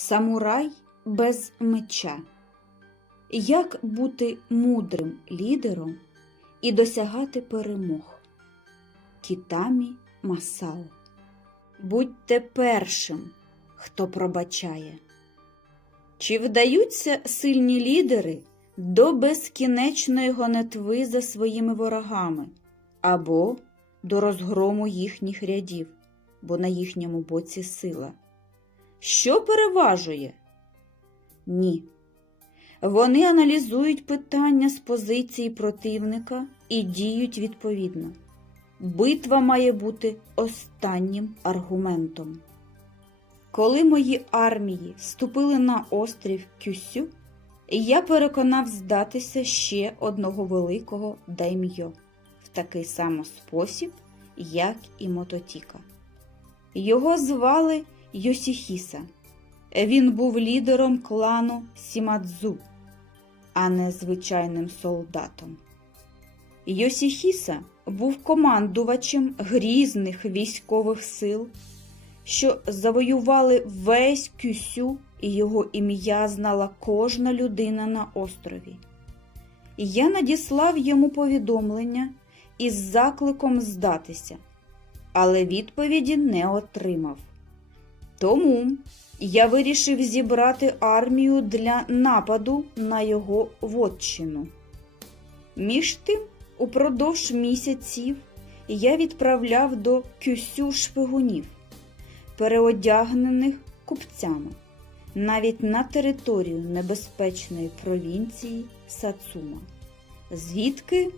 Самурай без меча. Як бути мудрим лідером і досягати перемог? Кітамі Масао. Будьте першим, хто пробачає. Чи вдаються сильні лідери до безкінечної гонитви за своїми ворогами або до розгрому їхніх рядів, бо на їхньому боці сила? Що переважує? Ні. Вони аналізують питання з позиції противника і діють відповідно. Битва має бути останнім аргументом. Коли мої армії ступили на острів Кюсю, я переконав здатися ще одного великого даймйо в такий самий спосіб, як і Мототіка. Його звали Йосіхіса. Він був лідером клану Сімадзу, а не звичайним солдатом. Йосіхіса був командувачем грізних військових сил, що завоювали весь Кюсю, і його ім'я знала кожна людина на острові. Я надіслав йому повідомлення із закликом здатися, але відповіді не отримав. Тому я вирішив зібрати армію для нападу на його вотчину. Між тим, упродовж місяців я відправляв до кюсю шпигунів, переодягнених купцями, навіть на територію небезпечної провінції Сацума, звідки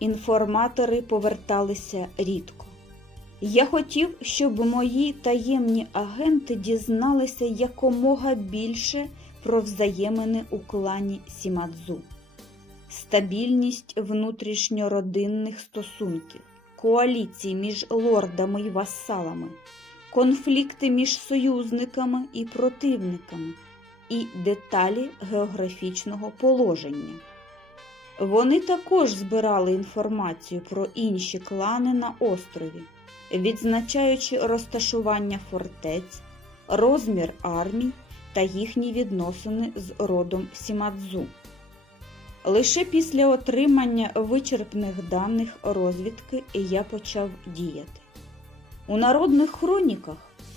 інформатори поверталися рідко. Я хотів, щоб мої таємні агенти дізналися якомога більше про взаємини у клані Сімадзу, стабільність внутрішньородинних стосунків, коаліції між лордами і васалами, конфлікти між союзниками і противниками і деталі географічного положення. Вони також збирали інформацію про інші клани на острові відзначаючи розташування фортець, розмір армій та їхні відносини з родом Сімадзу. Лише після отримання вичерпних даних розвідки я почав діяти. У народних хроніках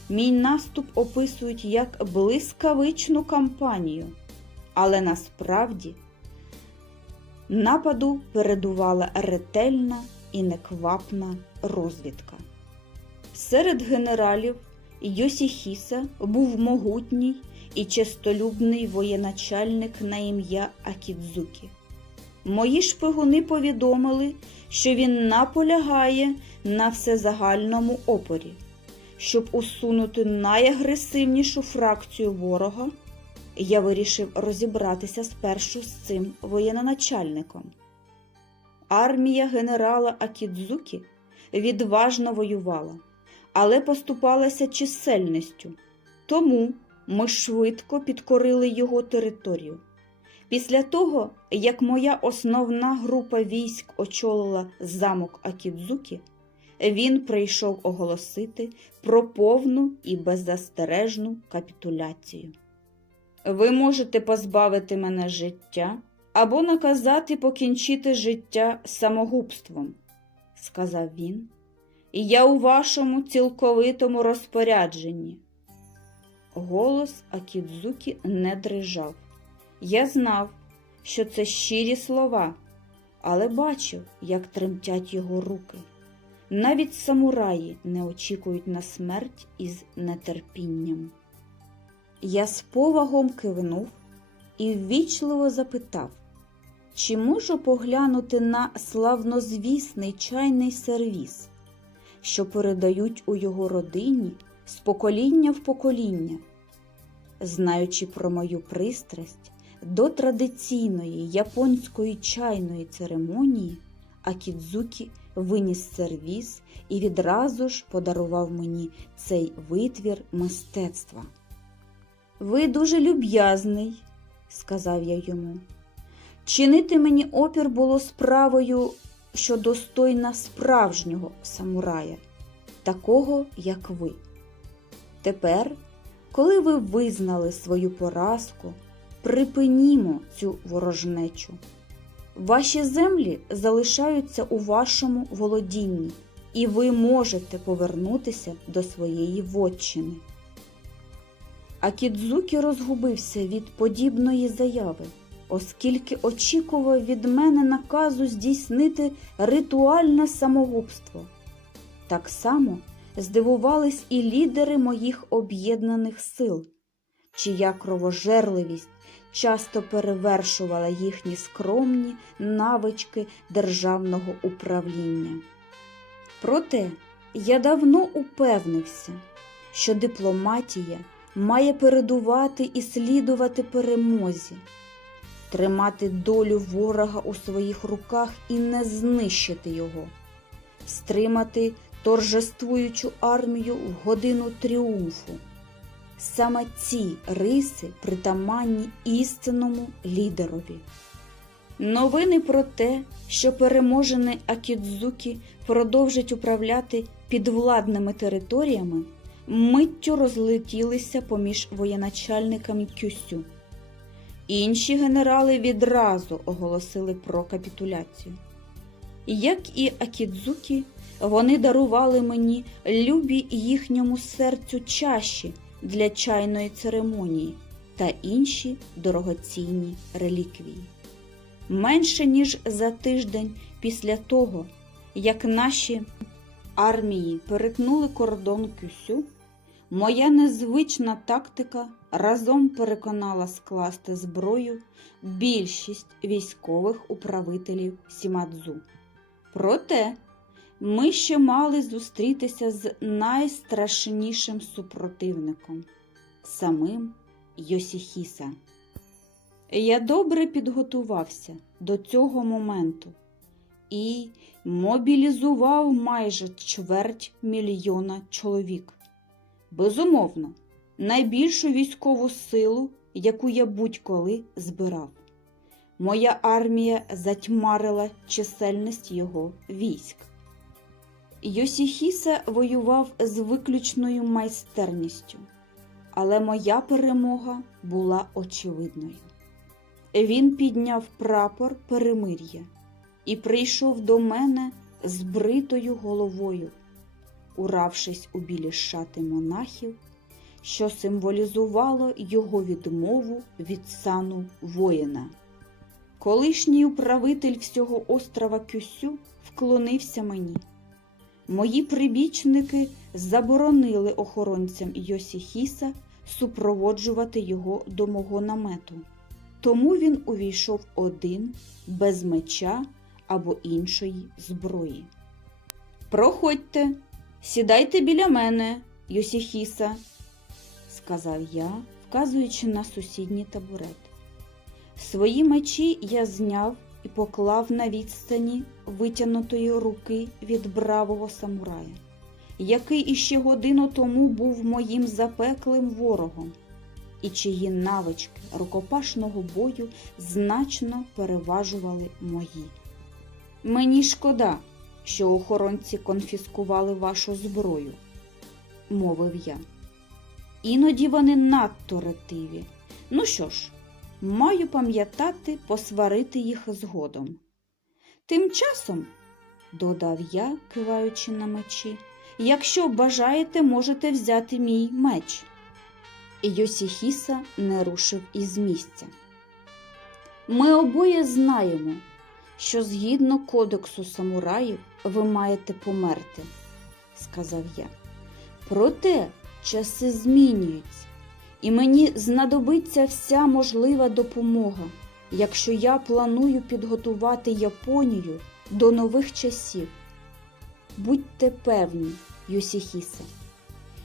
мій наступ описують як блискавичну кампанію, але насправді нападу передувала ретельна і неквапна розвідка. Серед генералів Йосіхіса був могутній і честолюбний воєначальник на ім'я Акідзукі. Мої шпигуни повідомили, що він наполягає на всезагальному опорі. Щоб усунути найагресивнішу фракцію ворога, я вирішив розібратися спершу з цим воєноначальником. Армія генерала Акідзукі відважно воювала але поступалася чисельністю. Тому ми швидко підкорили його територію. Після того, як моя основна група військ очолила замок Акідзукі, він прийшов оголосити про повну і беззастережну капітуляцію. Ви можете позбавити мене життя або наказати покінчити життя самогубством, сказав він і я у вашому цілковитому розпорядженні. Голос Акідзукі не дрижав. Я знав, що це щирі слова, але бачив, як тремтять його руки. Навіть самураї не очікують на смерть із нетерпінням. Я з повагом кивнув і ввічливо запитав, чи можу поглянути на славнозвісний чайний сервіс що передають у його родині з покоління в покоління. Знаючи про мою пристрасть до традиційної японської чайної церемонії, Акідзукі виніс сервіз і відразу ж подарував мені цей витвір мистецтва. Ви дуже люб'язний, сказав я йому. Чинити мені опір було справою що достойна справжнього самурая, такого, як ви. Тепер коли ви визнали свою поразку, припинімо цю ворожнечу. Ваші землі залишаються у вашому володінні, і ви можете повернутися до своєї вотчини. Акідзукі розгубився від подібної заяви, оскільки очікував від мене наказу здійснити ритуальне самогубство. Так само здивувались і лідери моїх об'єднаних сил, чия кровожерливість часто перевершувала їхні скромні навички державного управління. Проте я давно упевнився, що дипломатія має передувати і слідувати перемозі, тримати долю ворога у своїх руках і не знищити його, стримати торжествуючу армію в годину тріумфу. Саме ці риси притаманні істинному лідерові. Новини про те, що переможений Акідзукі продовжить управляти підвладними територіями, миттю розлетілися поміж воєначальниками Кюсю. Інші генерали відразу оголосили про капітуляцію. Як і Акідзукі, вони дарували мені любі їхньому серцю чаші для чайної церемонії та інші дорогоцінні реліквії. Менше ніж за тиждень після того, як наші армії перетнули кордон Кюсю, моя незвична тактика разом переконала скласти зброю більшість військових управителів Сімадзу. Проте ми ще мали зустрітися з найстрашнішим супротивником самим Йосіхіса. Я добре підготувався до цього моменту і мобілізував майже чверть мільйона чоловік. Безумовно, найбільшу військову силу, яку я будь-коли збирав. Моя армія затьмарила чисельність його військ. Йосіхіса воював з виключною майстерністю, але моя перемога була очевидною. Він підняв прапор перемир'я і прийшов до мене з бритою головою, уравшись у білі шати монахів, що символізувало його відмову від сану воїна. Колишній управитель всього острова Кюсю вклонився мені. Мої прибічники заборонили охоронцям Йосіхіса супроводжувати його до мого намету. Тому він увійшов один, без меча або іншої зброї. Проходьте, сідайте біля мене, Йосіхіса, сказав я, вказуючи на сусідній табурет. Свої мечі я зняв і поклав на відстані витягнутої руки від бравого самурая, який іще годину тому був моїм запеклим ворогом, і чиї навички рукопашного бою значно переважували мої. Мені шкода, що охоронці конфіскували вашу зброю, мовив я. Іноді вони надто ретиві. Ну що ж, маю пам'ятати посварити їх згодом. Тим часом, додав я, киваючи на мечі, якщо бажаєте, можете взяти мій меч. Йосіхіса не рушив із місця. Ми обоє знаємо, що згідно кодексу самураїв ви маєте померти, сказав я. Проте часи змінюються, і мені знадобиться вся можлива допомога, якщо я планую підготувати Японію до нових часів. Будьте певні, Йосіхіса.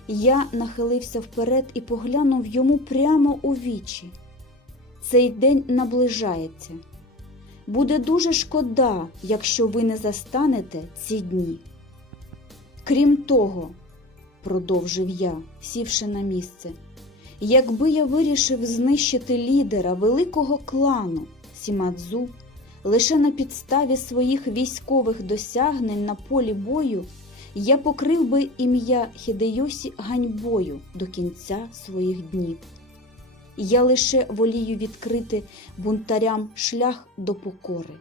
Я нахилився вперед і поглянув йому прямо у вічі. Цей день наближається. Буде дуже шкода, якщо ви не застанете ці дні. Крім того, продовжив я, сівши на місце, якби я вирішив знищити лідера великого клану Сімадзу лише на підставі своїх військових досягнень на полі бою, я покрив би ім'я Хідейосі ганьбою до кінця своїх днів. Я лише волію відкрити бунтарям шлях до покори.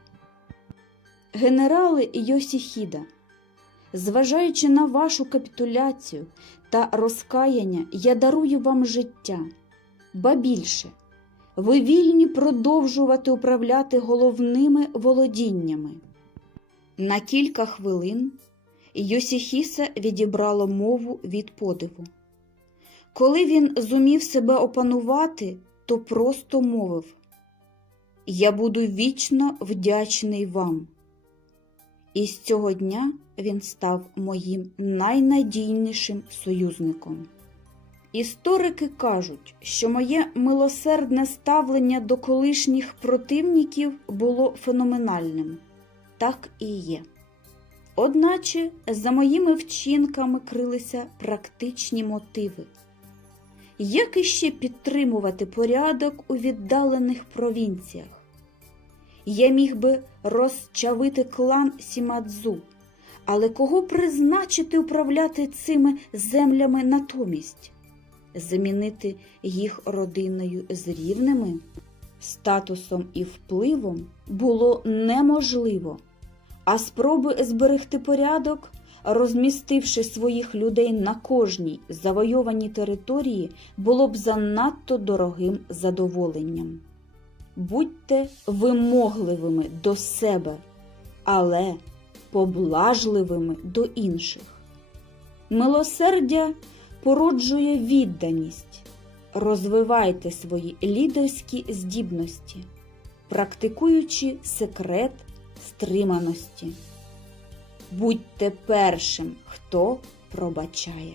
Генерали Йосіхіда, зважаючи на вашу капітуляцію та розкаяння, я дарую вам життя, ба більше, ви вільні продовжувати управляти головними володіннями. На кілька хвилин Йосіхіса відібрало мову від подиву. Коли він зумів себе опанувати, то просто мовив Я буду вічно вдячний вам. І з цього дня він став моїм найнадійнішим союзником. Історики кажуть, що моє милосердне ставлення до колишніх противників було феноменальним. Так і є. Одначе за моїми вчинками крилися практичні мотиви. Як іще підтримувати порядок у віддалених провінціях? Я міг би розчавити клан Сімадзу, але кого призначити управляти цими землями натомість? Замінити їх родиною з рівними? Статусом і впливом було неможливо, а спроби зберегти порядок, розмістивши своїх людей на кожній завойованій території, було б занадто дорогим задоволенням. Будьте вимогливими до себе, але поблажливими до інших. Милосердя породжує відданість. Розвивайте свої лідерські здібності, практикуючи секрет стриманості. Будьте першим, хто пробачає.